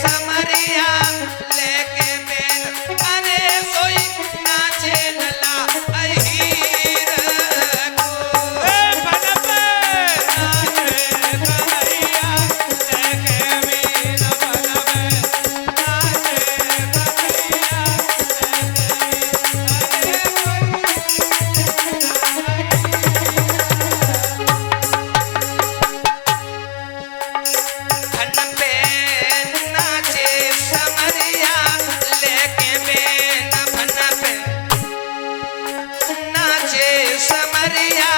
समरिया लेके बेन अरे सोई नाचे लला अहीर को बनबे नाचे कन्हैया लेके बेन बनबे नाचे कन्हैया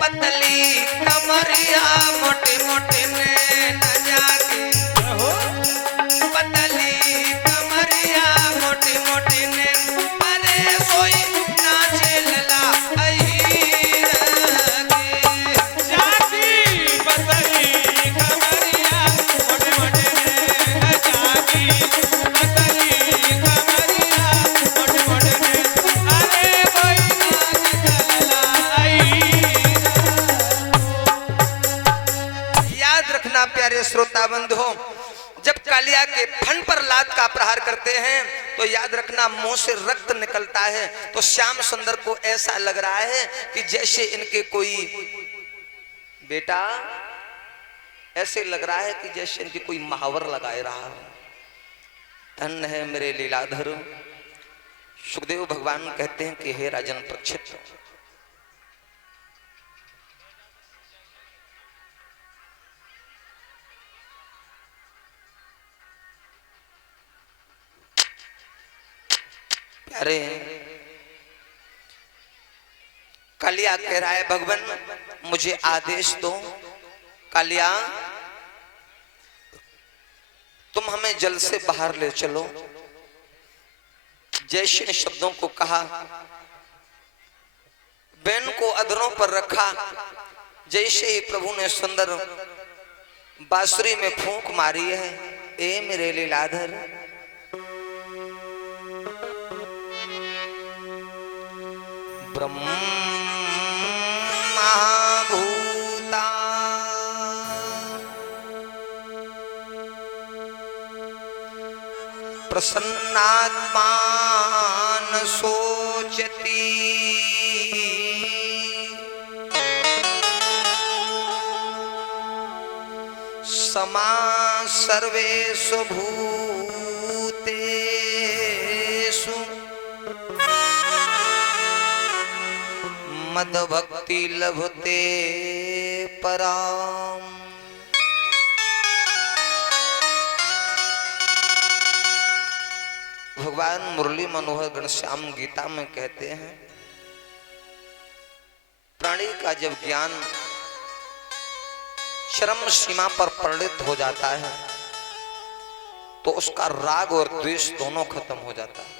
पतली कमरिया मोटे मोटे ने न जाके पतली कमरिया मोटे मोटे ने अरे सोई नाचे लला अहीर के जाती पतली कमरिया मोटे मोटे ने न जाके पतली कमरिया मोटे मोटे ने अरे कोई नाच लला रखना प्यारे श्रोता बंधु, जब कालिया के फन पर लात का प्रहार करते हैं तो याद रखना मुंह से रक्त निकलता है। तो श्याम सुंदर को ऐसा लग रहा है कि जैसे इनके कोई बेटा, ऐसे लग रहा है कि जैसे इनकी कोई महावर लगाए रहा है। धन्य है मेरे लीलाधर। सुखदेव भगवान कहते हैं कि हे राजन परीक्षित, अरे कालिया कह रहा है भगवान मुझे आदेश दो। कालिया तुम हमें जल से बाहर ले चलो। जैसे इन शब्दों को कहा, बैन को अधरों पर रखा, जैसे ही प्रभु ने सुंदर बांसुरी में फूंक मारी है। ए मेरे लीलाधर, ब्रह्मभूता प्रसन्नात्मान सोचती समा सर्वेषु भूतेषु मद भक्ति लभते पराम। भगवान मुरली मनोहर घनश्याम गीता में कहते हैं, प्राणी का जब ज्ञान चरम सीमा पर परिणत हो जाता है तो उसका राग और द्वेष दोनों खत्म हो जाता है।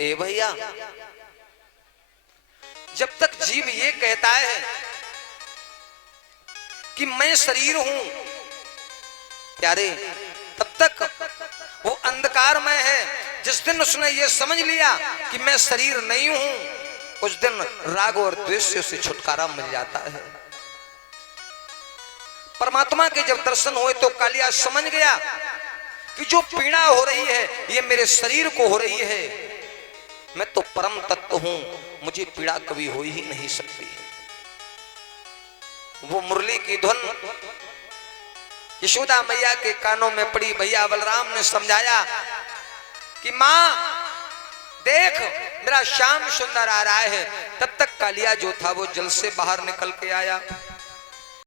ए भैया, जब तक जीव ये कहता है कि मैं शरीर हूं प्यारे, तब तक वो अंधकार में है। जिस दिन उसने ये समझ लिया कि मैं शरीर नहीं हूं, उस दिन राग और द्वेष से उसे छुटकारा मिल जाता है। परमात्मा के जब दर्शन हुए तो कालिया समझ गया कि जो पीड़ा हो रही है ये मेरे शरीर को हो रही है। मैं तो परम तत्व हूं, मुझे पीड़ा कभी हो ही नहीं सकती। वो मुरली की धुन यशोदा मैया के कानों में पड़ी। भैया बलराम ने समझाया कि मां देख मेरा श्याम सुंदर आ रहा है। तब तक कालिया जो था वो जल से बाहर निकल के आया।